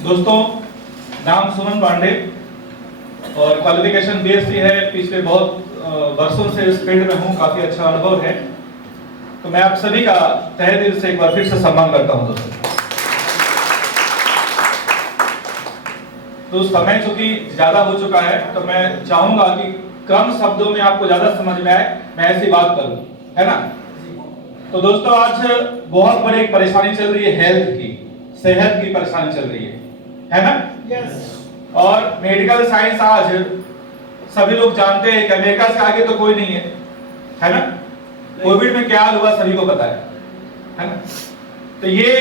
दोस्तों, नाम सुमन पांडे और क्वालिफिकेशन बीएससी है। पिछले बहुत वर्षों से इस फील्ड में हूँ, काफी अच्छा अनुभव है। तो मैं आप सभी का तहे दिल से एक बार फिर से सम्मान करता हूँ। तो समय चूंकि ज्यादा हो चुका है, तो मैं चाहूंगा कि कम शब्दों में आपको ज्यादा समझ में आए, मैं ऐसी बात करूं, है ना। तो दोस्तों, आज बहुत बड़ी एक परेशानी चल रही है, हेल्थ की, सेहत की परेशानी चल रही है ना। यस। और मेडिकल साइंस आज सभी लोग जानते हैं कि अमेरिका से आगे तो कोई नहीं है ना। कोविड में क्या हुआ सभी को पता है ना। तो ये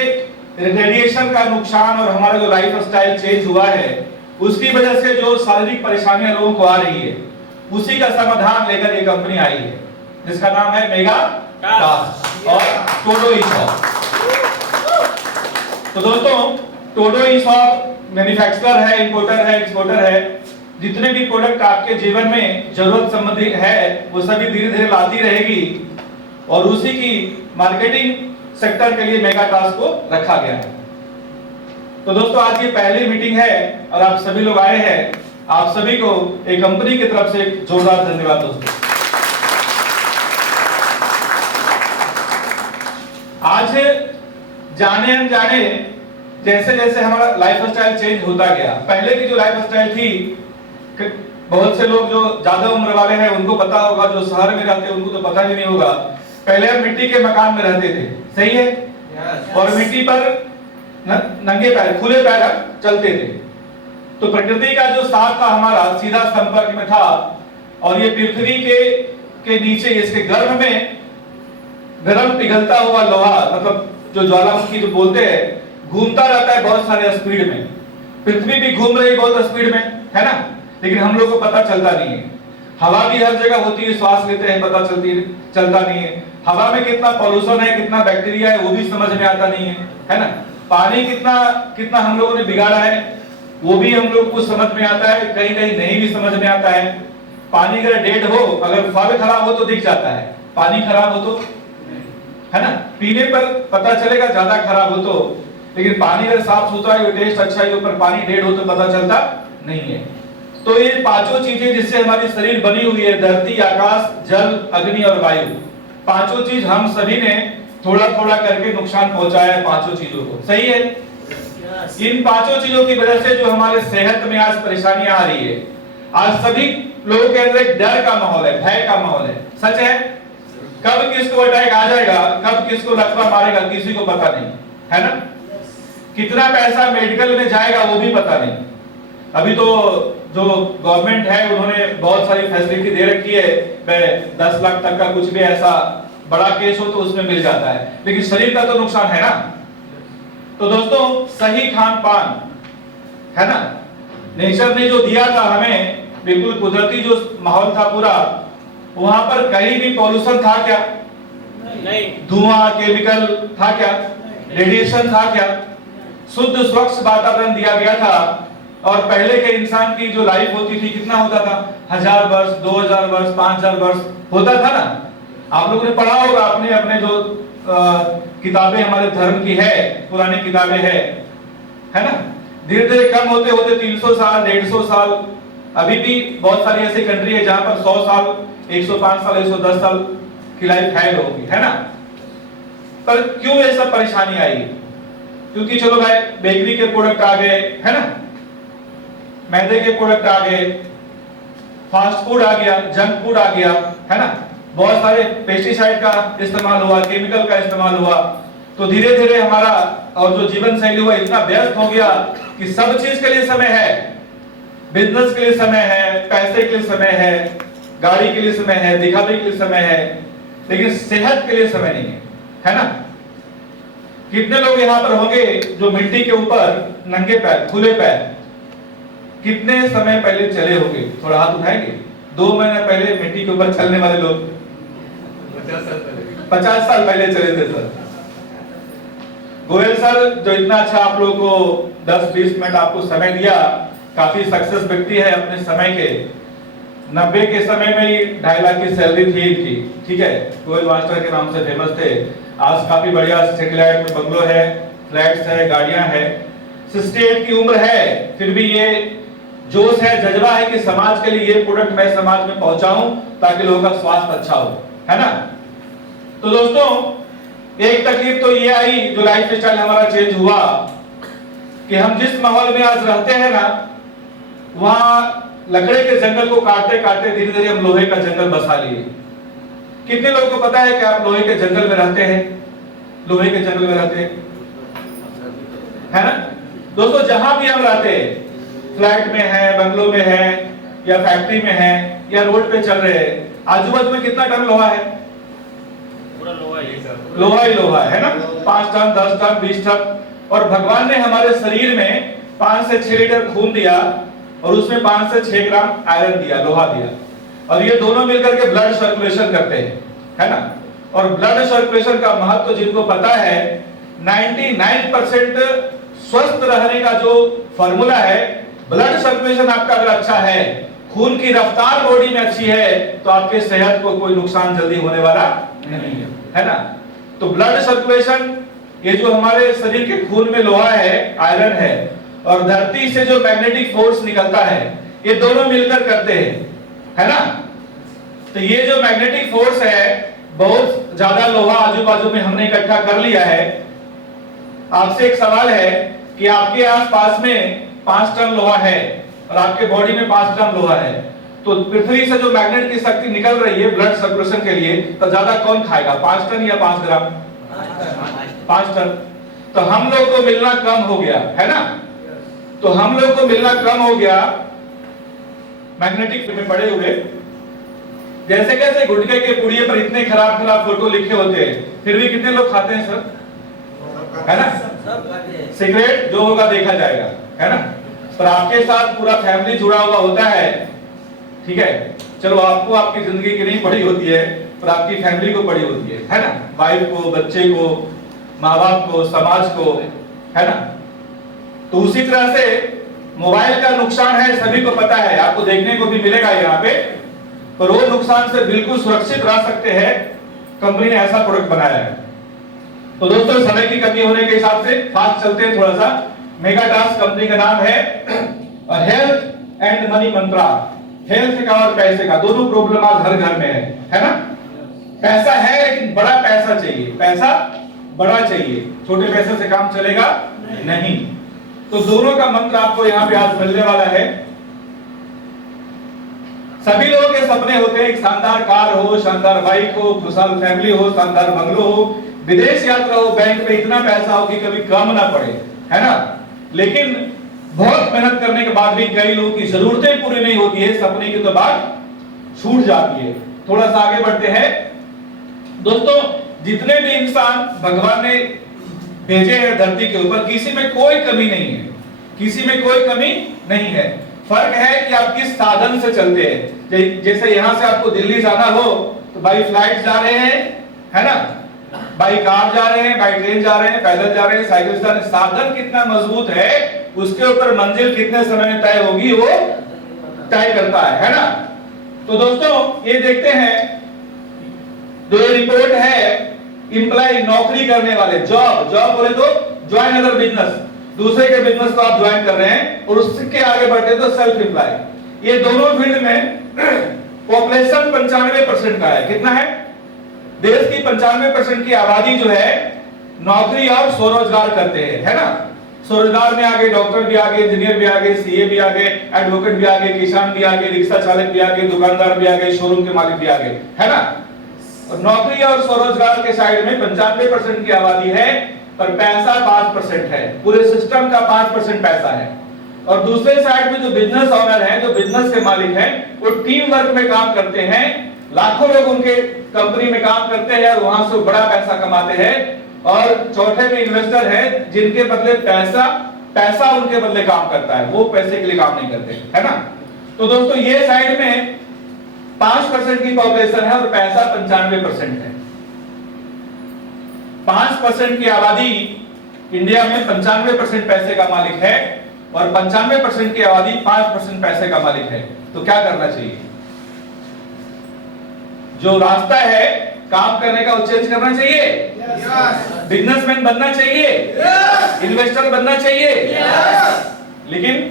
रेडिएशन का नुकसान और हमारा जो लाइफ स्टाइल चेंज हुआ है, उसकी वजह से जो शारीरिक परेशानियां लोगों को आ रही है, उसी का समाधान लेकर एक कंपनी आई है जिसका नाम है मेगा टास्क और टोडो ई-शॉप। तो दोस्तों, टोडो ई-शॉप मैन्युफैक्चरर है, इंपोर्टर है, एक्सपोर्टर है। जितने भी प्रोडक्ट आपके जीवन में जरूरत संबंधी है, वो सभी धीरे धीरे लाती रहेगी और उसी की मार्केटिंग सेक्टर के लिए मेगा टास्क को रखा गया है। तो दोस्तों, आज ये पहली मीटिंग है और आप सभी लोग आए हैं। आप सभी को एक कंपनी की तरफ से एक जोरदार धन्यवाद दोस्तों। आज जाने अनजाने जैसे जैसे हमारा लाइफ स्टाइल चेंज होता गया, पहले की जो लाइफ स्टाइल थी, बहुत से लोग जो ज्यादा उम्र वाले हैं उनको पता होगा, जो शहर में रहते हैं उनको तो पता भी नहीं होगा। पहले हम मिट्टी के मकान में रहते थे, सही है। और मिट्टी पर नंगे पैर, खुले पैर चलते थे। तो प्रकृति का जो साथ था हमारा सीधा संपर्क में था। और ये पृथ्वी के नीचे, इसके गर्भ में गर्म पिघलता हुआ लोहा, मतलब जो ज्वालामुखी जो बोलते हैं, घूमता रहता है बहुत सारे स्पीड में। पृथ्वी भी घूम रही है बहुत स्पीड में, है ना। लेकिन हम लोग को पता चलता नहीं है। हवा भी हर जगह होती है, श्वास लेते हैं, पता चलता नहीं है। हवा में कितना पॉल्यूशन है, कितना बैक्टीरिया है, वो भी समझ में आता नहीं है ना। पानी कितना हम लोगों ने बिगाड़ा है, वो भी हम लोग को समझ में आता है, कहीं कहीं नहीं भी समझ में आता है। पानी अगर डेड हो, अगर फल खराब हो तो दिख जाता है, पानी खराब हो तो, है ना, पीने पर पता चलेगा ज्यादा खराब हो तो। लेकिन पानी अगर साफ सुथरा है, टेस्ट अच्छा है, ऊपर पानी डेड हो तो पता चलता नहीं है। तो ये पांचों चीजें जिससे हमारी शरीर बनी हुई है, धरती, आकाश, जल, अग्नि और वायु, पांचों चीज हम सभी ने थोड़ा थोड़ा करके नुकसान पहुंचाया है पांचों चीजों को, सही है। इन पांचों चीजों की वजह से जो हमारे सेहत में आज परेशानियां आ रही है, आज सभी लोगों के अंदर एक डर का माहौल है, भय का माहौल है। सच है, कब किसको अटैक आ जाएगा, कब किसको लकवा मारेगा, किसी को पता नहीं, है ना। कितना पैसा मेडिकल में जाएगा वो भी पता नहीं। अभी तो जो गवर्नमेंट है उन्होंने बहुत सारी फैसिलिटी दे रखी है, 10 लाख तक का कुछ भी ऐसा बड़ा केस हो तो उसमें मिल जाता है, लेकिन शरीर का तो नुकसान है ना। तो दोस्तों, सही खान पान, है ना, नेचर ने जो दिया था हमें, बिल्कुल कुदरती जो माहौल था पूरा, वहां पर कहीं भी पॉल्यूशन था क्या? नहीं। धुआं, केमिकल था क्या? रेडिएशन था क्या? शुद्ध स्वच्छ वातावरण दिया गया था। और पहले के इंसान की जो लाइफ होती थी, कितना होता था? 1000 वर्ष, 2000 वर्ष, 5000 वर्ष होता था ना। आप लोगों ने पढ़ा होगा, अपने अपने जो किताबें हमारे धर्म की है, पुरानी किताबें है ना। धीरे धीरे कम होते होते 300 साल, 150 साल, अभी भी बहुत सारी ऐसी कंट्री है जहां पर 100 साल, 105 साल, 110 साल की लाइफ है लोगों की, है ना। पर क्यों ये सब परेशानी आई? क्योंकि चलो भाई, बेकरी के प्रोडक्ट आ गए, है ना, मैदे के प्रोडक्ट आ गए, फास्ट फूड आ गया, जंक फूड आ गया, है ना। बहुत सारे पेस्टिसाइड का इस्तेमाल हुआ, केमिकल का इस्तेमाल हुआ। तो धीरे धीरे हमारा और जो जीवन शैली हुआ इतना व्यस्त हो गया कि सब चीज के लिए समय है। बिजनेस के लिए समय है, पैसे के लिए समय है, गाड़ी के लिए समय है, दिखावे के लिए समय है, लेकिन सेहत के लिए समय नहीं है ना। कितने लोग यहाँ पर होंगे जो मिट्टी के ऊपर नंगे पैर, खुले पैर, कितने समय पहले चले होंगे? थोड़ा हाथ उठाएंगे। 2 महीने पहले मिट्टी के ऊपर चलने वाले लोग 50 साल पहले चले थे सर। गोयल सर जो इतना अच्छा आप लोगों को 10-20 मिनट आपको समय दिया, काफी सक्सेस व्यक्ति है अपने समय के। 90 के समय में ही 2.5 लाख की सैलरी थी इनकी, ठीक है, गोयल मास्टर के नाम से फेमस थे। आज काफी बढ़िया सेटेलाइट में बंगलो है, फ्लैट्स है, गाड़ियां है। 68 की उम्र है, फिर भी ये जोश है, जज्बा है कि समाज के लिए ये प्रोडक्ट मैं समाज में पहुंचाऊं ताकि लोगों का स्वास्थ्य अच्छा हो, है ना। तो दोस्तों, एक तकलीफ तो ये आई जो लाइफ स्टाइल हमारा चेंज हुआ कि हम जिस माहौल में आज रहते हैं ना, वहां लकड़े के जंगल को काटते काटते धीरे धीरे हम लोहे का जंगल बसा लिए। कितने लोगों को पता है कि आप लोहे के जंगल में रहते हैं? लोहे के जंगल में रहते हैं, है ना दोस्तों। जहां भी हम रहते हैं, फ्लैट में है, बंगलो में है, या फैक्ट्री में है, या रोड पे चल रहे हैं, आजू बाजू में कितना टन लोहा है? पूरा लोहा ही लोहा है ना। 5 टन, 10 टन, 20 टन। और भगवान ने हमारे शरीर में 5 से 6 लीटर खून दिया और उसमें 5 से 6 ग्राम आयरन दिया, लोहा दिया, और ये दोनों मिलकर के ब्लड सर्कुलेशन करते हैं, है ना। और ब्लड सर्कुलेशन का महत्व जिनको पता है, 99% स्वस्थ रहने का जो फॉर्मूला है, ब्लड सर्कुलेशन आपका अगर अच्छा है, खून की रफ्तार बॉडी में अच्छी है, तो आपके सेहत को कोई नुकसान जल्दी होने वाला नहीं है ना। तो ब्लड सर्कुलेशन, ये जो हमारे शरीर के खून में लोहा है, आयरन है, और धरती से जो मैग्नेटिक फोर्स निकलता है, ये दोनों मिलकर करते हैं, है ना। तो ये जो मैग्नेटिक फोर्स है, बहुत ज्यादा लोहा आजू बाजू में हमने इकट्ठा कर लिया है। आपसे एक सवाल है कि आपके आसपास में 5 टन लोहा है और आपके बॉडी में 5 टन लोहा है, तो पृथ्वी से जो मैग्नेट की शक्ति निकल रही है ब्लड सर्कुलेशन के लिए, तो ज्यादा कौन खाएगा, 5 टन या 5 ग्राम? 5 टन। तो हम लोग को मिलना कम हो गया, है ना। तो हम लोग को मिलना कम हो गया मैग्नेटिक में पड़े हुए। जैसे कैसे गुटखे के पुड़िये पर इतने खराब खराब फोटो लिखे होते हैं, फिर भी कितने लोग खाते हैं सर, है ना। सिगरेट जो होगा देखा जाएगा, है ना। पर आपके साथ पूरा फैमिली जुड़ा हुआ होता है, ठीक है। चलो आपको आपकी जिंदगी की नहीं पड़ी होती है, पर आपकी फैमिली को पड़ी होती है ना। वाइफ को, बच्चे को, माँ बाप को, समाज को, है ना। तो उसी तरह से मोबाइल का नुकसान है, सभी को पता है, आपको देखने को भी मिलेगा यहाँ पे, पर वो नुकसान से बिल्कुल सुरक्षित रह सकते हैं, कंपनी ने ऐसा प्रोडक्ट बनाया है। तो दोस्तों, समय की कमी होने के हिसाब से फास्ट चलते हैं थोड़ा सा। मेगाटास्क कंपनी का नाम है, और health and money Mantra, health का और पैसे का, दोनों प्रॉब्लम आज हर घर में है ना। पैसा है लेकिन बड़ा पैसा चाहिए, पैसा बड़ा चाहिए, छोटे पैसे से काम चलेगा नहीं। तो दोनों का मंत्र आपको यहाँ पे आज मिलने वाला है। सभी लोगों के सपने होते हैं, एक शानदार कार हो, शानदार बाइक हो, खुशहाल फैमिली हो, शानदार बंगलो हो, विदेश यात्रा हो, बैंक में इतना पैसा हो कि कभी कम ना पड़े, है ना। लेकिन बहुत मेहनत करने के बाद भी कई लोगों की जरूरतें पूरी नहीं होती है, सपने की तो बात छूट जाती है। थोड़ा सा आगे बढ़ते हैं दोस्तों। जितने भी इंसान भगवान ने भेजे हैं धरती के ऊपर, किसी में कोई कमी नहीं है, किसी में कोई कमी नहीं है। फर्क है कि आप किस साधन से चलते हैं। जैसे यहां से आपको दिल्ली जाना हो तो बाई फ्लाइट जा रहे हैं, है ना, बाई कार जा रहे हैं, बाई ट्रेन जा रहे हैं, पैदल जा रहे हैं, साइकिल जा रहे हैं। साधन कितना मजबूत है, उसके ऊपर मंजिल कितने समय में तय होगी वो तय करता है ना। तो दोस्तों, ये देखते हैं, जो ये रिपोर्ट है, इंप्लॉय नौकरी करने वाले, जॉब बोले तो ज्वाइन अदर बिजनेस, दूसरे के बिजनेस को आप ज्वाइन कर रहे हैं, और उसके आगे बढ़ते तो सेल्फ एम्प्लॉय। ये दोनों फील्ड में पॉपुलेशन 95% का है। कितना है? देश की 95% की आबादी जो है नौकरी और स्वरोजगार करते हैं, है ना। स्वरोजगार में आगे डॉक्टर भी आगे, इंजीनियर भी आगे, सीए भी आगे, एडवोकेट भी आगे, किसान भी आगे, रिक्शा चालक भी आगे, दुकानदार भी आगे, शोरूम के मालिक भी आगे, है ना। और नौकरी और स्वरोजगार के साइड में 95% की आबादी है, पर पैसा 5% है। पूरे सिस्टम का 5% पैसा है। और दूसरे साइड में जो बिजनेस ओनर हैं, जो बिजनेस के मालिक हैं, वो टीम वर्क में काम करते हैं। लाखों लोग उनके कंपनी में काम करते हैं और वहां से बड़ा पैसा कमाते हैं। और चौथे में इन्वेस्टर है, जिनके बदले पैसा उनके बदले काम करता है, वो पैसे के लिए काम नहीं करते, है ना। तो दोस्तों, ये साइड में 5% की पॉपुलेशन है और पैसा 95% है। 5% की आबादी इंडिया में 95% पैसे का मालिक है, और 95% की आबादी 5% पैसे का मालिक है। तो क्या करना चाहिए? जो रास्ता है काम करने का, वो चेंज करना चाहिए। बिजनेसमैन बनना चाहिए, इन्वेस्टर बनना चाहिए। लेकिन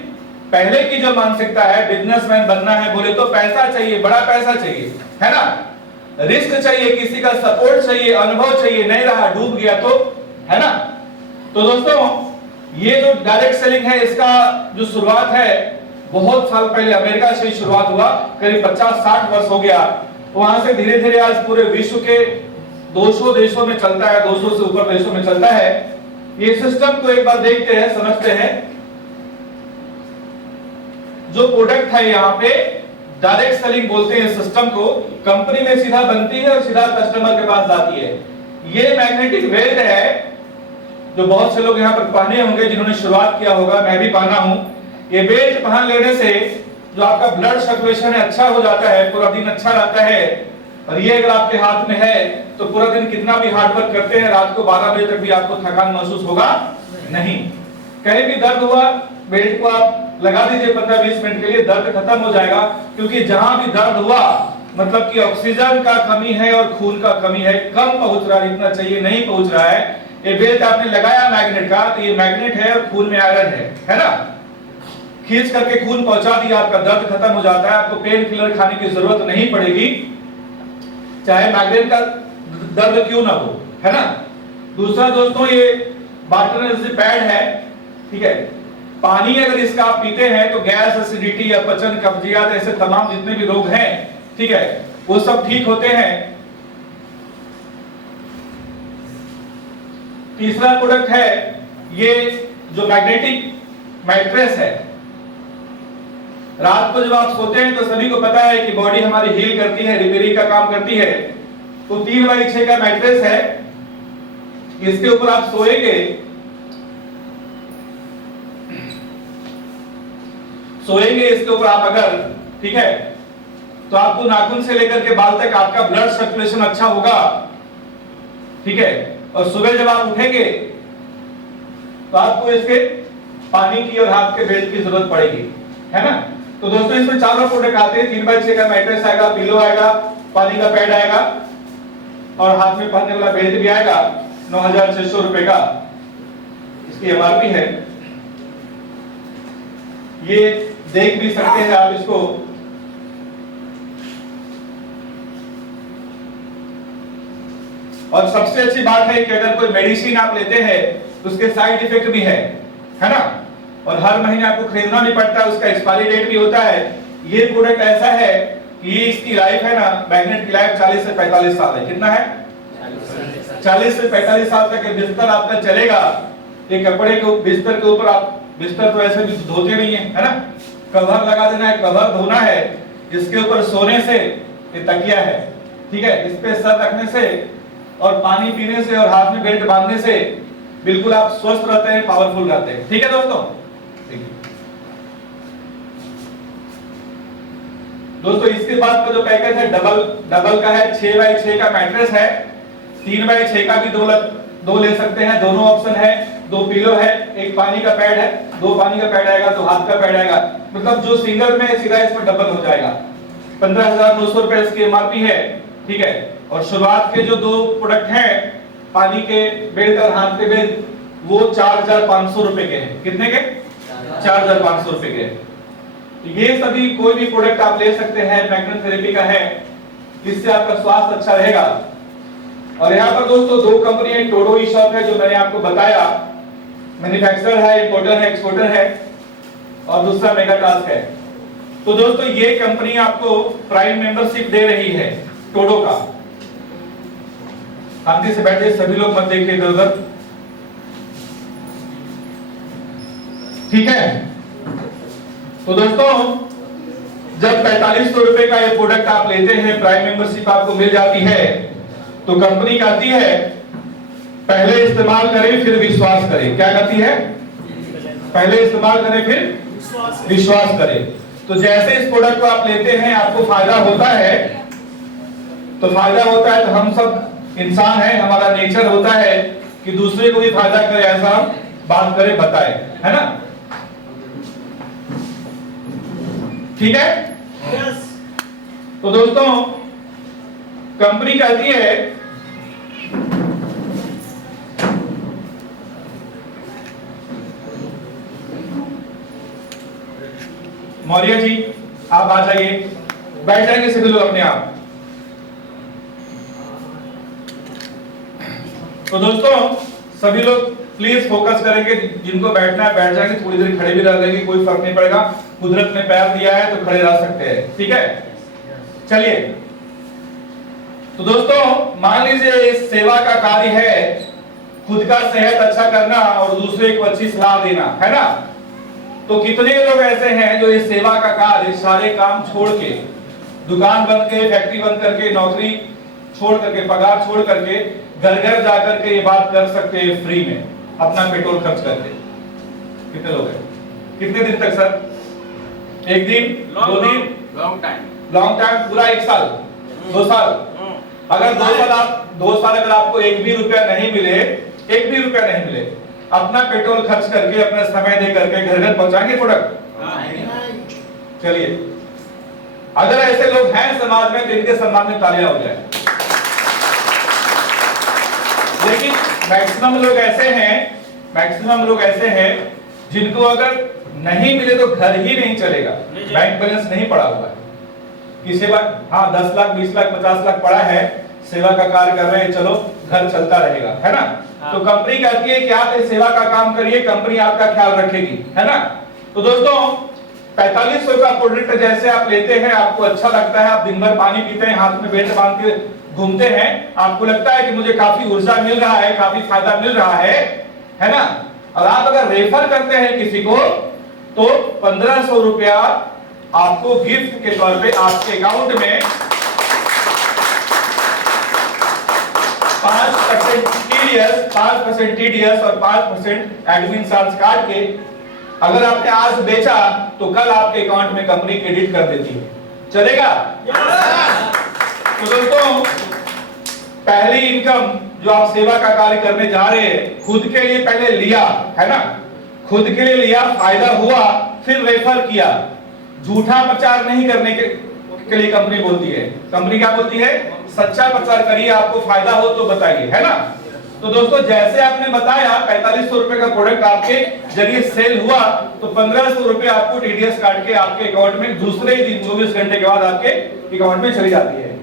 पहले की जो मानसिकता है, बिजनेसमैन बनना है बोले तो पैसा चाहिए, बड़ा पैसा चाहिए, है ना, रिस्क चाहिए, किसी का सपोर्ट चाहिए, अनुभव चाहिए, नहीं रहा डूब गया तो, है ना। तो दोस्तों ये जो डायरेक्ट सेलिंग है, इसका जो शुरुआत है बहुत साल पहले अमेरिका से शुरुआत हुआ, करीब 50-60 वर्ष हो गया। वहां से धीरे धीरे आज पूरे विश्व के 200 देशों में चलता है, 200 से ऊपर देशों में चलता है। ये सिस्टम को एक बार देखते हैं, समझते हैं। जो प्रोडक्ट है यहाँ पे डायरेक्ट सेलिंग बोलते हैं सिस्टम को, कंपनी में सीधा बनती है और सीधा कस्टमर के पास जाती है। ये मैग्नेटिक बेल्ट है जो बहुत से लोग यहाँ पर पहने होंगे, जिन्होंने शुरुआत किया होगा, मैं भी पहना हूं। ये बेल्ट पहन लेने से जो आपका ब्लड सर्कुलेशन है अच्छा हो जाता है, पूरा दिन अच्छा रहता है। और ये अगर आपके हाथ में है तो पूरा दिन कितना भी हार्ड वर्क करते हैं, रात को 12 बजे तक भी आपको थकान महसूस होगा नहीं। कहीं भी दर्द हुआ, बेल्ट को आप लगा दीजिए 15-20 मिनट के लिए, दर्द खत्म हो जाएगा। क्योंकि जहां भी दर्द हुआ मतलब कि ऑक्सीजन का कमी है और खून का कमी है, कम पहुंच रहा है, इतना चाहिए नहीं पहुंच रहा है। ये बेल्ट आपने लगाया मैग्नेट का, तो ये मैग्नेट है और खून में आयरन है ना, खींच करके खून पहुंचा दिया, आपका दर्द खत्म हो जाता है, आपको पेन किलर खाने की जरूरत नहीं पड़ेगी, चाहे मैग्नेट का दर्द क्यों ना हो, है ना। दूसरा दोस्तों, ये वाटर एनर्जी पैड है, ठीक है। पानी अगर इसका आप पीते हैं तो गैस, एसिडिटी या पचन, कब्जियत, ऐसे तमाम जितने भी रोग हैं, ठीक है, वो सब ठीक होते हैं। तीसरा प्रोडक्ट है ये जो मैग्नेटिक मैट्रेस है। रात को जब आप सोते हैं तो सभी को पता है कि बॉडी हमारी हील करती है, रिपेयरिंग का काम करती है। तो 3x6 का मैट्रेस है, इसके ऊपर आप सोएंगे इसके ऊपर आप अगर, ठीक है, तो आपको नाखून से लेकर के बाल तक आपका ब्लड सर्कुलेशन अच्छा होगा, ठीक है। और सुबह जब आप उठेंगे तो आपको इसके पानी की और हाथ के बेल्ट की जरूरत पड़ेगी, है ना। तो दोस्तों इसमें चारों प्रोडक्ट आते हैं, 3x6 का मैट्रेस आएगा, पिलो आएगा, पानी का पैड आएगा और हाथ में पहनने वाला बेल्ट भी आएगा। 9,600 रुपए का इसकी एमआरपी है। ये देख भी सकते हैं आप इसको, और सबसे अच्छी बात है कि अगर कोई मेडिसिन आप लेते हैं तो उसके साइड इफेक्ट भी है ना, और हर महीने आपको खरीदना नहीं पड़ता, उसका एक्सपायरी डेट भी होता है। ये प्रोडक्ट ऐसा है कि इसकी लाइफ है ना, मैग्नेट की लाइफ 40 से 45 साल है। कितना है? 40 से 45 साल तक बिस्तर आपका चलेगा। ये कपड़े के बिस्तर के ऊपर आप, बिस्तर तो ऐसे भी धोते नहीं है ना, कवर लगा देना है, कवर धोना है। इसके ऊपर सोने से, ये तकिया है, ठीक है, इस पे सर रखने से और पानी पीने से और हाथ में बेल्ट बांधने से बिल्कुल आप स्वस्थ रहते हैं, पावरफुल रहते हैं। ठीक है दोस्तों, दोस्तों इसके बाद का जो पैकेज है डबल का है, 6x6 का मैट्रेस है, 3x6 का भी दो ले सकते हैं, दोनों ऑप्शन है। 2 पिलो है, एक पानी का पैड है, 2 पानी का पैड आएगा, 2 हाथ का पैड आएगा, मतलब जो सिंगल में सीधा इसमें डबल हो जाएगा। 15,900 रुपए इसकी एमआरपी है, ठीक है। और शुरुआत के जो 2 प्रोडक्ट हैं, पानी के बेल्ट और हाथ के बेल्ट, वो 4,500 रुपए के हैं। कितने के? 4,500 रुपए के। ये सभी कोई भी प्रोडक्ट आप ले सकते हैं, मैग्नेट थेरेपी का है, जिससे आपका स्वास्थ्य अच्छा रहेगा। और यहाँ पर दोस्तों 2 कंपनी है, टोडो ई शॉप है जो मैंने आपको बताया, मैन्युफैक्चरर है, इंपोर्टर है, एक्सपोर्टर है, और दूसरा मेगा टास्क है। तो दोस्तों ये कंपनी आपको प्राइम मेंबरशिप दे रही है टोडो का। शांति से बैठे, सभी लोग मत देखिए इधर उधर, ठीक है। तो दोस्तों जब 4500 रुपए का ये प्रोडक्ट आप लेते हैं, प्राइम मेंबरशिप आपको मिल जाती है, तो कंपनी कहती है पहले इस्तेमाल करें फिर विश्वास करें। क्या कहती है? पहले इस्तेमाल करें फिर विश्वास करें। तो जैसे इस प्रोडक्ट को आप लेते हैं आपको फायदा होता है, तो फायदा होता है, तो हम सब इंसान हैं, हमारा नेचर होता है कि दूसरे को भी फायदा करे, ऐसा हम बात करें, बताएं, है ना, ठीक है। yes. तो दोस्तों कंपनी कहती है मौर्य जी आप आ जाइए, बैठ जाएंगे सभी लोग अपने आप। तो दोस्तों सभी लोग प्लीज फोकस करेंगे, जिनको बैठना है बैठ जाएंगे, थोड़ी देर खड़े भी रह जाएंगे, कोई फर्क नहीं पड़ेगा, कुदरत ने पैर दिया है तो खड़े रह सकते हैं, ठीक है। चलिए तो दोस्तों मान लीजिए इस सेवा का कार्य है खुद का सेहत अच्छा करना और दूसरे को अच्छी सलाह देना, है ना। तो कितने लोग ऐसे हैं जो इस सेवा का कार्य सारे काम छोड़ के, दुकान बंद के, फैक्ट्री बंद करके, नौकरी छोड़ करके, पगार छोड़ करके घर घर जाकर के ये बात कर सकते हैं फ्री में, अपना पेट्रोल खर्च करके। कितने लोग हैं? कितने दिन तक सर? एक दिन, दो दिन, लॉन्ग टाइम, पूरा एक साल, 2 साल। अगर 2 साल अगर आपको एक भी रुपया नहीं मिले, अपना पेट्रोल खर्च करके, अपना समय दे करके घर घर पहुंचाएंगे प्रोडक्ट? चलिए अगर ऐसे लोग हैं समाज में तो इनके सम्मान में तालियां हो जाए। लेकिन मैक्सिमम लोग ऐसे हैं जिनको अगर नहीं मिले तो घर ही नहीं चलेगा, बैंक बैलेंस नहीं पड़ा हुआ है कि सेवा, हाँ 10 लाख 20 लाख 50 लाख पड़ा है, सेवा का कार्य कर रहे हैं, चलो घर चलता रहेगा, है ना। तो कंपनी कहती है कि आप इस सेवा का काम करिए, कंपनी आपका ख्याल रखेगी, है ना। तो दोस्तों 4500 का प्रोडक्ट जैसे आप लेते हैं, आपको अच्छा लगता है, आप दिन भर पानी पीते हैं, हाथ में बेल्ट बांध के घूमते हैं, आपको लगता है कि मुझे काफी ऊर्जा मिल रहा है, काफी फायदा मिल रहा है ना। और आप अगर रेफर करते हैं किसी को तो 1500 रुपया आपको गिफ्ट के तौर पे आपके अकाउंट में 5% टीडीएस और 5% एडमिन चार्ज काट के, अगर आपने आज बेचा तो कल आपके अकाउंट में कंपनी क्रेडिट कर देती है, चलेगा? तो दोस्तों पहली इनकम जो आप सेवा का कार्य करने जा रहे हैं, खुद के लिए पहले लिया, है ना, खुद के लिए लिया, फायदा हुआ, फिर रेफर किया। झूठा प्रचार नहीं करने के लिए कंपनी बोलती है, कंपनी क्या बोलती है? सच्चा प्रचार करिए, आपको फायदा हो तो बताइए, है ना। तो दोस्तों जैसे आपने बताया 4500 रुपए का प्रोडक्ट आपके जरिए सेल हुआ तो 1500 रुपए आपको टीडीएस काट के आपके अकाउंट में दूसरे दिन 24 घंटे के बाद आपके अकाउंट में चली जाती है।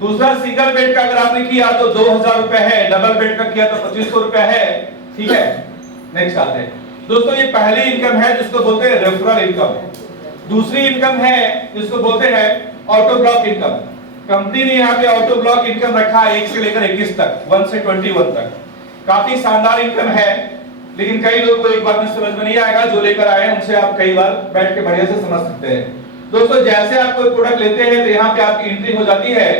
दूसरा सिंगल बेड का अगर आपने किया तो 2000 रुपए है, डबल बेड का किया तो 2500 रुपए है, ठीक है। नेक्स्ट आते हैं दोस्तों, ये पहली इनकम है जिसको बोलते हैं रेफरल इनकम। दूसरी इनकम है जिसको बोलते हैं ऑटो ब्लॉक इनकम। कंपनी ने यहाँ पे ऑटो ब्लॉक इनकम रखा है 1 से लेकर 21 तक, 1 से 21 तक। काफी शानदार इनकम है, लेकिन कई लोगों को एक बार में समझ में नहीं आएगा, जो लेकर आए हैं उनसे आप कई बार बैठ के बढ़िया से समझ सकते हैं। दोस्तों जैसे आप कोई प्रोडक्ट लेते हैं तो यहाँ पे आपकी एंट्री हो जाती है,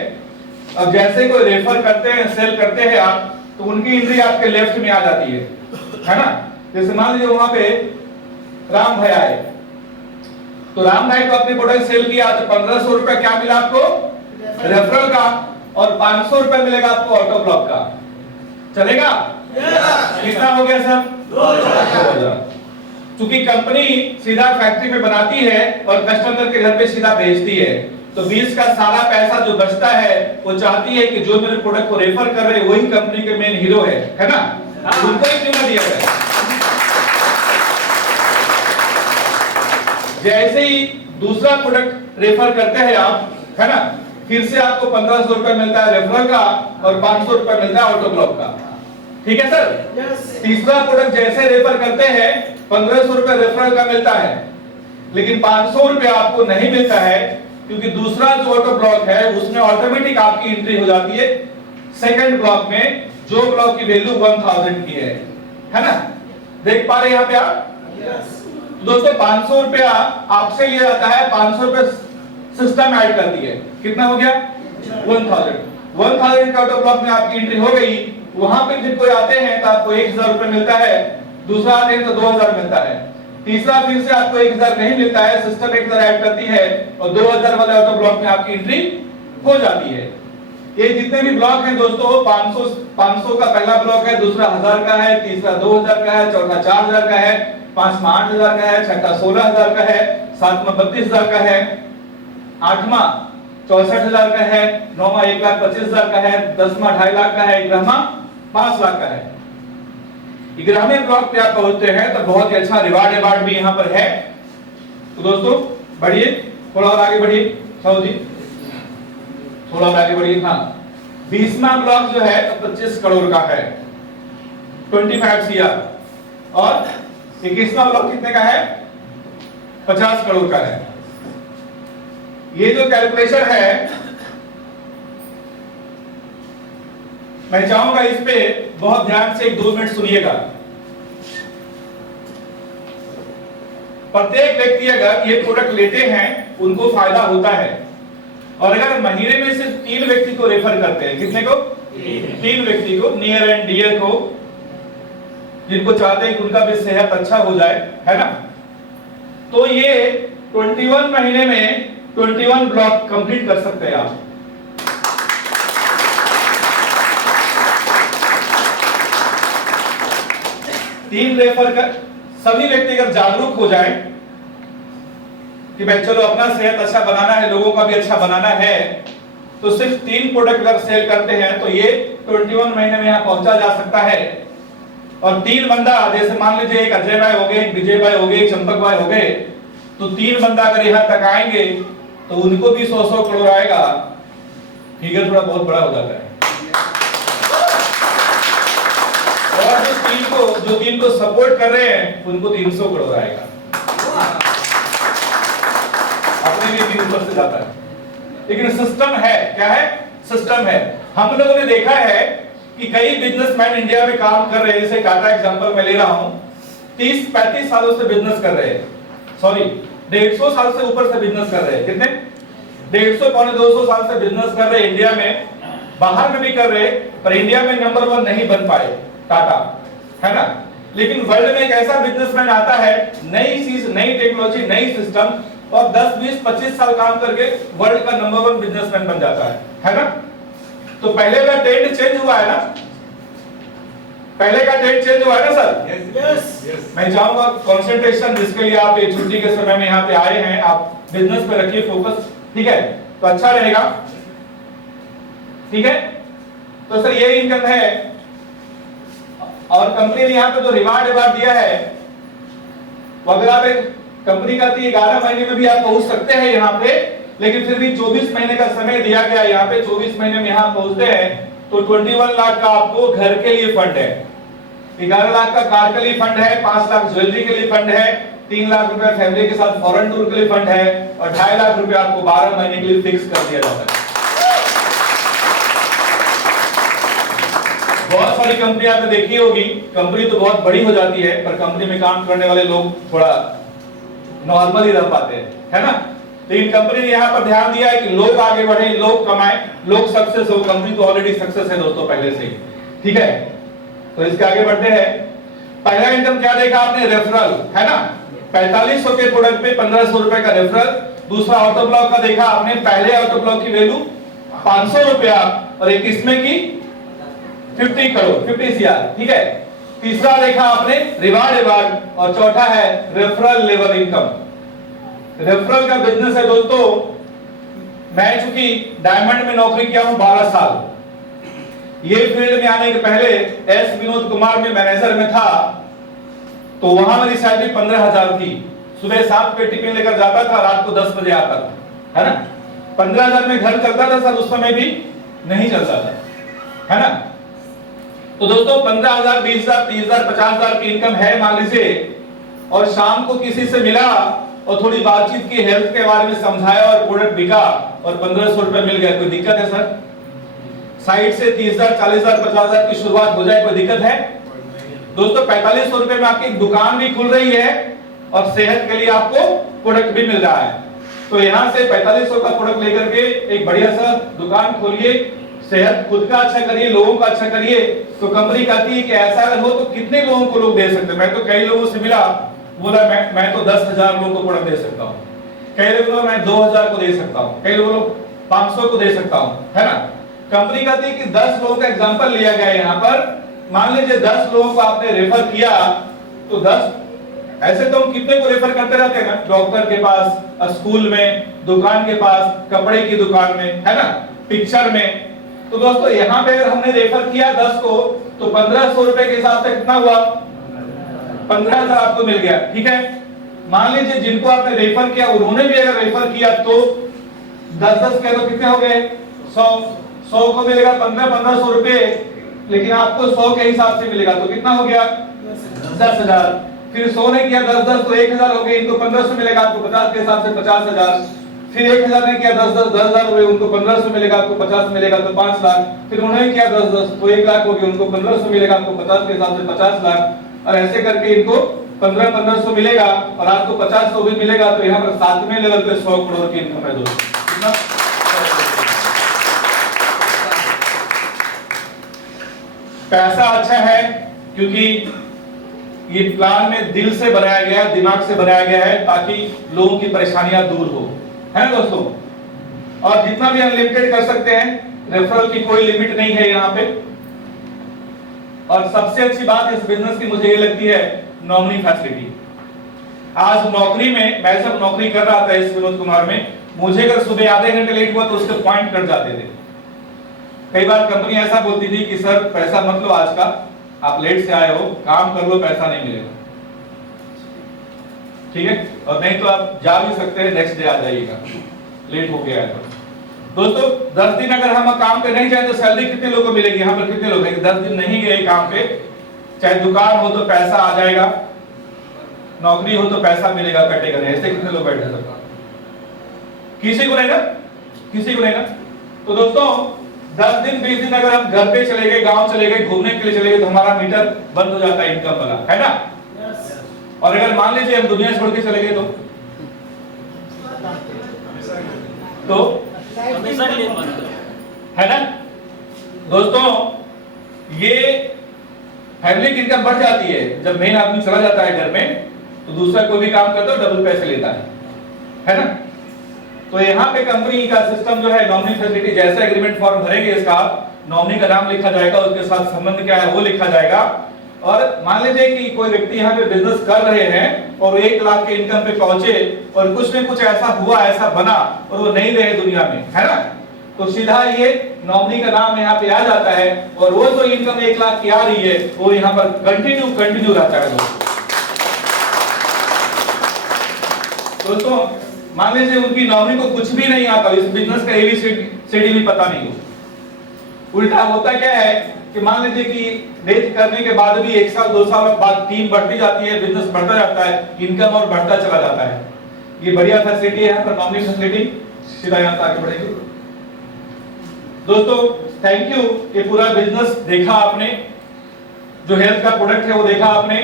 अब जैसे कोई रेफर करते हैं, सेल करते हैं आप, तो उनकी एंट्री आपके लेफ्ट में आ जाती है ना। जैसे मान लीजिए वहां पे राम भाई आए, तो राम भाई को अपने प्रोडक्ट सेल किया तो 1500 रुपए क्या मिला आपको? रेफरल का, और 500 रुपए मिलेगा आपको ऑटो ब्लॉक का, चलेगा? कितना हो गया सर? 2000। क्योंकि कंपनी सीधा फैक्ट्री में बनाती है और कस्टमर के घर पे सीधा भेजती है, तो 20 का सारा पैसा जो बचता है वो चाहती है कि जो मेरे प्रोडक्ट को रेफर कर रहे हैं वही कंपनी के मेन हीरो है ना, उनको ही क्यों ना दिया जाए। जैसे ही दूसरा प्रोडक्ट रेफर करते हैं आप, है ना, फिर से आपको 1500 रुपए मिलता है रेफरल का और 500 रुपए मिलता है ऑटो ब्लॉक का, ठीक है सर। तीसरा प्रोडक्ट जैसे रेफर करते हैं 1500 रुपए रेफरल का मिलता है, लेकिन 500 रुपए आपको नहीं मिलता है, क्योंकि दूसरा जो ऑटो ब्लॉक है उसमें ऑटोमेटिक आपकी एंट्री हो जाती है सेकंड ब्लॉक में, जो ब्लॉक की वैल्यू 1000 की है ना। देख पा रहे हैं यहाँ पे आप? दोस्तों 500 रुपया आपसे लिया जाता है, 500 रुपए सिस्टम ऐड कर दिए, कितना हो गया? 1000 का ऑटो ब्लॉक में आपकी एंट्री हो गई। वहां पे जब कोई आते हैं तो आपको 1000 रुपए मिलता है, दूसरा आते हैं तो 2000 मिलता है, तीसरा फिर से आपको 1000 नहीं मिलता है, सिस्टम 1000 ऐड करती है और 2000 वाले ऑटो ब्लॉक में आपकी एंट्री हो जाती है। ये जितने भी ब्लॉक हैं दोस्तों, 500 का पहला ब्लॉक है, दूसरा 1000 का है, तीसरा 2000 का है, चौथा 4000 का है, पांचवा 8000 का है, छठा 16000 का है, सातवां 32000 का है, आठवां 64000 का है, नौवां 1,25,000 का है, 10वां 2.5 लाख का है, 11वां 5 लाख का है। 11वें ब्लॉक पे आप पहुंचते हैं तो बहुत ही अच्छा रिवार्ड भी यहाँ पर है। तो दोस्तों बढ़िए, थोड़ा और आगे बढ़िए साहू जी, थोड़ा और आगे बढ़िए। हाँ, 20वां ब्लॉक जो है तो 25 करोड़ का है, 25 CR, और 21वां ब्लॉक कितने का है? 50 करोड़ का है। ये जो कैलकुलेशन है मैं चाहूंगा इस पे बहुत ध्यान से 1-2 मिनट सुनिएगा। प्रत्येक व्यक्ति अगर ये प्रोडक्ट लेते हैं उनको फायदा होता है, और अगर महीने में सिर्फ 3 व्यक्ति को रेफर करते हैं, कितने को? 3 व्यक्ति को, नियर एंड डियर को, जिनको चाहते हैं कि उनका भी सेहत अच्छा हो जाए, है ना, तो ये 21 महीने में 21 ब्लॉक कंप्लीट कर सकते हैं आप। तीन रेफर कर, सभी व्यक्ति अगर जागरूक हो जाए कि भाई चलो अपना सेहत अच्छा बनाना है, लोगों का भी अच्छा बनाना है, तो सिर्फ 3 प्रोडक्ट अगर सेल करते हैं तो ये 21 महीने में यहाँ पहुंचा जा सकता है। और 3 बंदा, जैसे मान लीजिए एक अजय भाई हो गए, एक विजय भाई हो गए, एक चंपक भाई हो गए, तो 3 बंदा अगर यहाँ तक आएंगे तो उनको भी 100-100 करोड़ आएगा। फिगर थोड़ा बहुत बड़ा हो जाता है। और जो टीम को सपोर्ट कर रहे हैं उनको 300 करोड़ आएगा, अपने लिए 300 से जाता है। लेकिन सिस्टम है, क्या है? सिस्टम है। हम लोगों ने देखा है कि कई बिजनेसमैन इंडिया में काम कर रहे हैं, जैसे टाटा एग्जांपल मैं ले रहा हूं, 30-35 सालों से बिजनेस कर रहे हैं, सॉरी 150 साल से ऊपर से बिजनेस कर रहे हैं। कितने? 150-200 साल से बिजनेस कर रहे हैं इंडिया में, बाहर में भी कर रहे, पर इंडिया में नंबर 1 नहीं बन पाए टाटा, है ना। लेकिन वर्ल्ड में एक ऐसा बिजनेसमैन आता है, नई चीज, नई टेक्नोलॉजी, नई सिस्टम, और 10-20-25 साल काम करके वर्ल्ड का नंबर 1 बिजनेसमैन बन जाता है ना। तो पहले का ट्रेंड चेंज हुआ है ना, पहले का ट्रेंड चेंज हुआ है ना सर? यस। मैं चाहूंगा कंसंट्रेशन, जिसके लिए आप ये छुट्टी के समय में यहाँ पे आए हैं, आप बिजनेस पे रखिए फोकस, ठीक है, तो अच्छा रहेगा, ठीक है। तो सर ये इनकम है, और कंपनी ने यहाँ पे जो रिवार्ड दिया है, वो अगर आप एक कंपनी का 11 महीने में भी आप पहुंच सकते हैं यहाँ पे, लेकिन फिर भी 24 महीने का समय दिया गया यहाँ पे, 24 महीने में यहाँ पहुंचते हैं तो 21 लाख का आपको घर के लिए फंड है, 11 लाख का कार के लिए फंड है, 5 लाख ज्वेलरी के लिए फंड है, 3 लाख रुपए फैमिली के साथ फॉरेन टूर के लिए फंड है, और 2.5 लाख रुपए आपको 12 महीने के लिए फिक्स कर दिया जाता है। बहुत सारी कंपनी आपने देखी होगी, कंपनी तो बहुत बड़ी हो जाती है, पर कंपनी में काम करने वाले लोग थोड़ा नॉर्मल ही रह पाते हैं, है ना। तो इन कंपनी ने यहाँ पर ध्यान दिया है कि लोग आगे बढ़े, लोग कमाएं, लोग सक्सेस हो। कंपनी तो ऑलरेडी सक्सेस है दोस्तों पहले से ही, ठीक है। तो इसके आगे बढ़ते हैं। पहला इनकम क्या देखा आपने? रेफरल, है ना। 4500 के प्रोडक्ट पे 1500 रुपए का रेफरल। दूसरा ऑटो ब्लॉक का देखा आपने, पहले ऑटो ब्लॉक की वैल्यू 500 रुपया, और एक इसमें की 50 करोड़, 50 CR, ठीक है। तीसरा देखा आपने रिवार्ड, और चौथा है रेफरल लेवल इनकम। रेफरल का बिजनेस है दोस्तों। मैं चूंकि डायमंड में नौकरी किया हूं 12 साल, ये फील्ड में आने के पहले एस विनोद कुमार में मैनेजर में था, तो वहां मेरी सैलरी 15,000 थी। सुबह 7 बजे टिफिन लेकर जाता था, रात को 10 बजे आता था, है ना। 15,000 में घर चलता था सर, उस समय भी नहीं चलता था, है ना। तो दोस्तों 15,000, 20,000, 30,000, 50,000 की इनकम है मान लीजिए, और शाम को किसी से मिला और थोड़ी बातचीत की, हेल्थ के बारे में समझाया और प्रोडक्ट बिका और 1500 रुपए मिल गया, कोई दिक्कत है सर? साइड से 30,000, 40,000, 50,000 की शुरुआत हो जाए, कोई दिक्कत है? दोस्तों 4500 रुपए में आपकी दुकान भी खुल रही है और सेहत के लिए आपको प्रोडक्ट भी मिल रहा है। तो यहाँ से 4500 का प्रोडक्ट लेकर के एक बढ़िया सा दुकान खोलिए, सेहत खुद का अच्छा करिए, लोगों का अच्छा करिए। तो कंपनी कहती है कि ऐसा अगर हो तो कितने लोगों को लोग दे सकते हैं। मैं तो कई लोगों से मिला, बोला मैं तो 10,000 लोगों को प्रोडक्ट दे सकता हूँ, कई लोगों मैं 2,000 को दे सकता हूँ, कई लोगों 500 को दे सकता हूँ, है ना। कंपनी कहती है कि 10 लोगों का एग्जांपल लिया गया है यहाँ पर। मान लीजिए 10 लोगों को आपने रेफर किया, तो 10 ऐसे तो हम कितने को रेफर करते रहते हैं ना, डॉक्टर के पास, स्कूल में, दुकान के पास, कपड़े की दुकान में, है ना, पिक्चर में। तो दोस्तों यहाँ पे अगर हमने रेफर किया 10 को, तो 1500 रुपए के हिसाब से कितना हुआ? 15,000 आपको मिल गया, ठीक है। मान लीजिए जिनको आपने रेफर किया उन्होंने भी अगर रेफर किया तो 10-10 कह दो कितने हो गए 100 को मिलेगा 1500 रुपए, लेकिन आपको 100 के हिसाब से मिलेगा तो कितना हो गया 10,000। फिर 100 ने किया 10-10 तो 1,000 हो गए, इनको 1500 मिलेगा आपको 50 के हिसाब से 50,000। फिर 1,000 ने किया 10,000 हुए, उनको 1500 मिलेगा आपको 50 मिलेगा तो 5 लाख। फिर उन्होंने किया 10-10 तो 1 लाख हो गया, उनको 1500 मिलेगा आपको 50 के हिसाब से 50 लाख। और ऐसे करके इनको 1500 मिलेगा और आपको 50 भी मिलेगा, तो यहाँ पर 7वें लेवल पे 100 करोड़ की इनकम है दोस्तों। पैसा अच्छा है क्योंकि ये प्लान में दिल से बनाया गया है, दिमाग से बनाया गया है ताकि लोगों की परेशानियां दूर हो, है ना दोस्तों। और जितना भी अनलिमिटेड कर सकते हैं, रेफरल की कोई लिमिट नहीं है यहाँ पे। और सबसे अच्छी बात इस बिजनेस की मुझे ये लगती है नॉमिनी फैसिलिटी। आज नौकरी में मैं जब नौकरी कर रहा था इस विनोद कुमार में, मुझे अगर सुबह आधे घंटे लेट हुआ तो उसके पॉइंट कट जाते थे। कई बार कंपनी ऐसा बोलती थी कि सर पैसा मत लो आज का, आप लेट से आए हो, काम कर लो, पैसा नहीं मिलेगा, ठीक है। और नहीं तो आप जा भी सकते हैं, नेक्स्ट डे आ जाइएगा, लेट हो गया है तो। दोस्तों 10 दिन अगर हम काम पे नहीं जाए तो सैलरी कितने लोगों को मिलेगी? यहाँ पर कितने लोग हैं 10 दिन नहीं गए काम पे, चाहे दुकान हो तो पैसा आ जाएगा, नौकरी हो तो पैसा मिलेगा, कटेगा नहीं। ऐसे कितने लोग बैठे हैं? किसी को नहीं ना, किसी को नहीं ना। तो दोस्तों 10 दिन 20 दिन अगर हम घर पे चले गए, गांव चले गए, घूमने के लिए चले गए तो हमारा मीटर बंद हो जाता है इनकम वाला, है ना। और अगर मान लीजिए हम दुनिया छोड़ के चले गए तो है ना दोस्तों। ये फैमिली की इनकम बढ़ जाती है जब मेन आदमी चला जाता है घर में, तो दूसरा कोई भी काम करता है डबल पैसे लेता है ना। तो यहाँ पे कंपनी का सिस्टम जो है नॉमिनी फैसिलिटी, जैसे एग्रीमेंट फॉर्म भरेंगे इसका नॉमिनी का नाम लिखा जाएगा, उसके साथ संबंध क्या है वो लिखा जाएगा। और मान लीजिए कि कोई व्यक्ति यहाँ पे बिजनेस कर रहे हैं और 1 लाख के इनकम पे पहुंचे और कुछ न कुछ ऐसा हुआ, ऐसा बना और वो नहीं रहे दुनिया में, है ना, तो सीधा ये नॉमिनी का नाम यहाँ पे आ जाता है और वो जो इनकम 1 लाख की आ रही है वो यहाँ पर कंटिन्यू रहता है। दोस्तों मान लीजिए उनकी नॉमिनी को कुछ भी नहीं आता, इस बिजनेस का एबीसीडी भी पता नहीं हो। उल्टा होता क्या है कि मान लीजिए कि डेथ करने के बाद भी 1 साल 2 साल बाद टीम बढ़ती जाती है, बिजनेस बढ़ता जाता है, इनकम और बढ़ता चला जाता है। ये बढ़िया फैसिलिटी है, पर नॉमिनी फैसिलिटी सीधा यहाँ से आगे बढ़ेगी। दोस्तों थैंक यू, ये पूरा बिजनेस देखा आपने, जो हेल्थ का प्रोडक्ट है वो देखा आपने,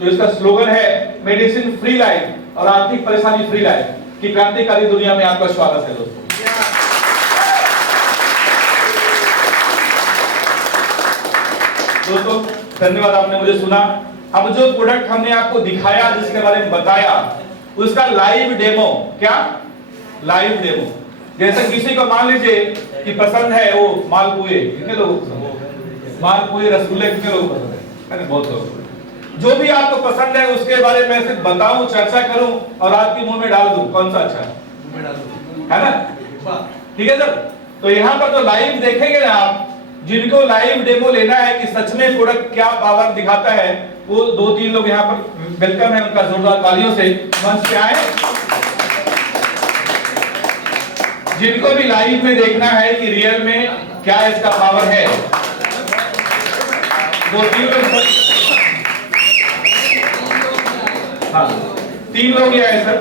जो इसका स्लोगन है मेडिसिन फ्री लाइफ और आर्थिक परेशानी फ्री लाइफ की क्रांतिकारी दुनिया में आपका स्वागत है दोस्तों। दोस्तों धन्यवाद, आपने मुझे सुना। अब जो प्रोडक्ट हमने आपको दिखाया, जिसके बारे में बताया, उसका लाइव डेमो, क्या लाइव डेमो, जैसे किसी को मान लीजिए कि पसंद है वो मालपुए, कितने लोगों को पसंद है मालपुए, रसगुल्ले, कितने लोगों को पसंद है? अरे बहुत लोग। जो भी आपको पसंद है उसके बारे में सिर्फ बताऊं, चर्चा करूं और आपके मुंह में डाल दूं, कौन सा अच्छा है ना, ठीक है सर। तो यहाँ पर तो लाइव देखेंगे ना आप, जिनको लाइव डेमो लेना है कि सच में प्रोडक्ट क्या पावर दिखाता है, वो 2-3 लोग यहाँ पर वेलकम है, उनका जोरदार तालियों से मंच पे आए। जिनको भी लाइव में देखना है कि रियल में क्या इसका पावर है, 2-3 लोग, हाँ 3 लोग ही आए सर,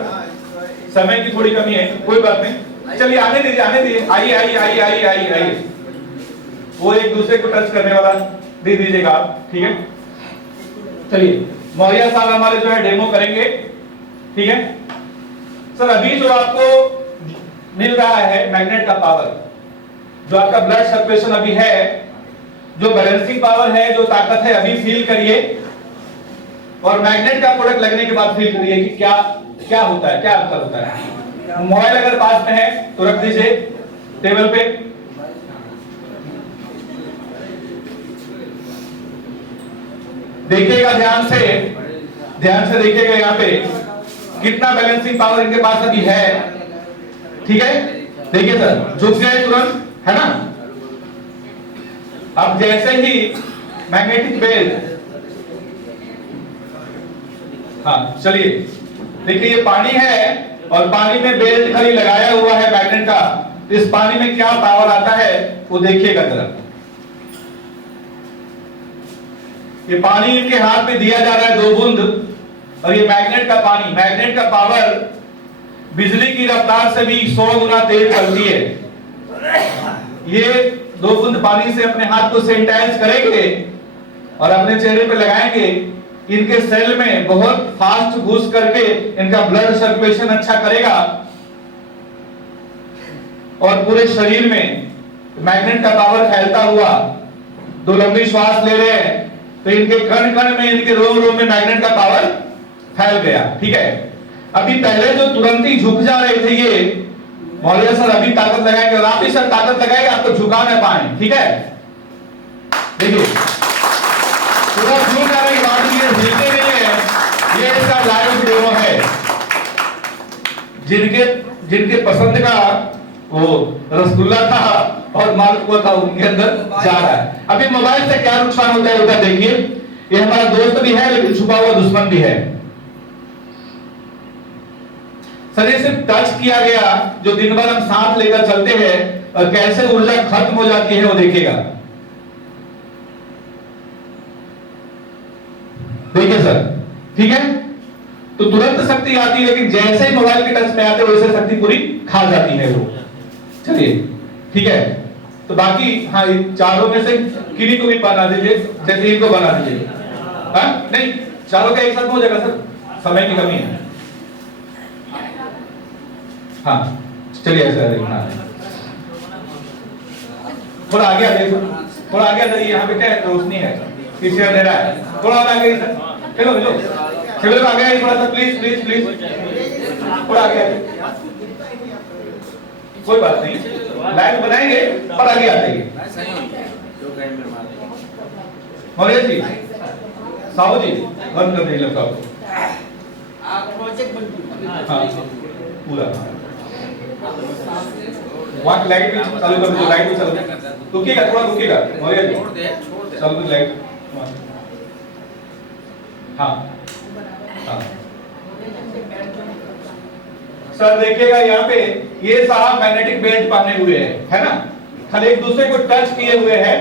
समय की थोड़ी कमी है, कोई बात नहीं, चलिए आने दीजिए, आइए आइए आइए आइए आइए आइए। वो एक दूसरे को टच करने वाला दे दीजिएगा आप, ठीक है। चलिए मौर्या साहब हमारे जो है डेमो करेंगे, ठीक है सर। अभी जो आपको मिल रहा है मैग्नेट का पावर, जो आपका ब्लड सर्कुलेशन अभी है, जो बैलेंसिंग पावर है, जो ताकत है, अभी फील करिए और मैग्नेट का प्रोडक्ट लगने के बाद फील करिए कि क्या क्या होता है, क्या अंतर होता है। मोबाइल अगर पास में है तो रख दीजिए टेबल पे, देखिएगा ध्यान से देखिएगा यहाँ पे कितना बैलेंसिंग पावर इनके पास अभी है, ठीक है। देखिए सर झुक जाए तुरंत, है ना। अब जैसे ही मैग्नेटिक बेल्ट, हाँ चलिए देखिए ये पानी है और पानी में बेल्ट खाली लगाया हुआ है मैग्नेट का। इस पानी में क्या पावर आता है वो देखिएगा जरा। ये पानी इनके हाथ में दिया जा रहा है 2 बूंद, और ये मैग्नेट का पानी, मैग्नेट का पावर बिजली की रफ्तार से भी 100 गुना तेज चलती है। ये 2 बूंद पानी से अपने हाथ को सैनिटाइज करेंगे और अपने चेहरे पे लगाएंगे। इनके सेल में बहुत फास्ट घुस करके इनका ब्लड सर्कुलेशन अच्छा करेगा और पूरे शरीर में मैग्नेट का पावर फैलता हुआ। 2 लंबी श्वास ले रहे हैं तो इनके कण कण में, इनके रोम रोम में मैग्नेट का पावर फैल गया। ठीक है, अभी पहले जो तुरंत ही झुक जा रहे थे ये मौलिया सर, अभी ताकत लगाएंगे और आप भी सर ताकत लगाएंगे, आपको झुका ना पाए। ठीक है, देखिए पूरा झुक जा रहे, बात ये हिलते नहीं है। ये इसका लाइव डेमो है। जिनके पसंद का वो रसगुल्ला था और मालपुआ था उनके अंदर जा रहा है। अभी मोबाइल से क्या नुकसान होता है होता देखिए। ये हमारा दोस्त भी है लेकिन छुपा हुआ दुश्मन भी है। शरीर से टच किया गया, जो दिन भर हम साथ लेकर चलते हैं और कैसे ऊर्जा खत्म हो जाती है वो देखिएगा। देखिए सर, ठीक है, तो तुरंत शक्ति आती है लेकिन जैसे ही मोबाइल के टच में आते वैसे शक्ति पूरी खा जाती है वो। चलिए ठीक है, तो बाकी हाँ चारों में से किन्हीं को भी बना दीजिए, जैसे इनको बना दीजिए। हाँ नहीं, चारों का एक साथ हो जाएगा सर, समय की कमी है। हाँ चलिए सर, हाँ थोड़ा आगे आ जाइए, थोड़ा आगे आ जाइए। यहाँ पे क्या है, रोशनी है, पीछे अंधेरा है, थोड़ा आगे सर। चलो चलो चलो आगे आइए थोड़ा सा, प्लीज प्लीज प्लीज, थोड़ा आगे आइए। कोई बात नहीं, लाइन बनाएंगे पर आगे आ जाइए। मौर्य जी, साहू जी बंद कर दीजिए लैपटॉप। हाँ पूरा वहाँ लाइट भी चालू कर दो, लाइट भी चालू रुकिएगा, थोड़ा रुकिएगा मौर्य जी, चालू कर लाइट। हाँ हाँ सर देखिएगा यहाँ पे ये साहब मैग्नेटिक बेल्ट पहने हुए हैं, है ना, खाली एक दूसरे को टच किए हुए हैं।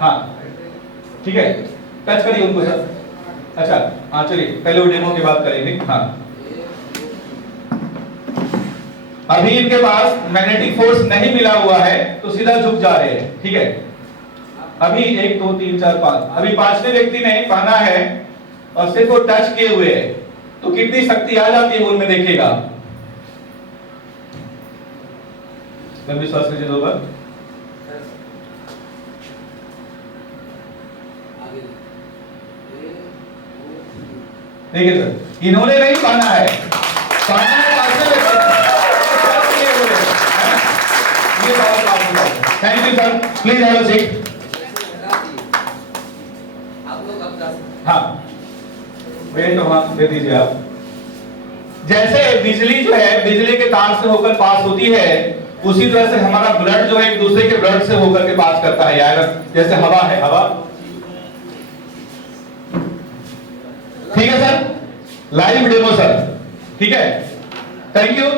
हाँ ठीक है, टच करिए उनको सर। अच्छा हाँ चलिए, पहले वो डेमो की बात करेंगे। हाँ अभी इनके पास मैग्नेटिक फोर्स नहीं मिला हुआ है तो सीधा झुक जा रहे हैं। ठीक है, अभी 1 2 3 4 5, अभी 5वें व्यक्ति ने पहना है और सिर्फ वो टच किए हुए है तो कितनी शक्ति आ जाती है उनमें देखिएगा। लंबी श्वास लीजिए 2 बार। देखिए सर, इन्होंने नहीं पहना है, पहना है पांचवें व्यक्ति। Thank you sir, please have a seat. हाँ वेट वहां दे दीजिए आप। जैसे बिजली जो है बिजली के तार से होकर पास होती है, उसी तरह से हमारा ब्लड जो है एक दूसरे के ब्लड से होकर के पास करता है यार, जैसे हवा है, हवा। ठीक है सर, लाइव डेमो सर। ठीक है, थैंक यू।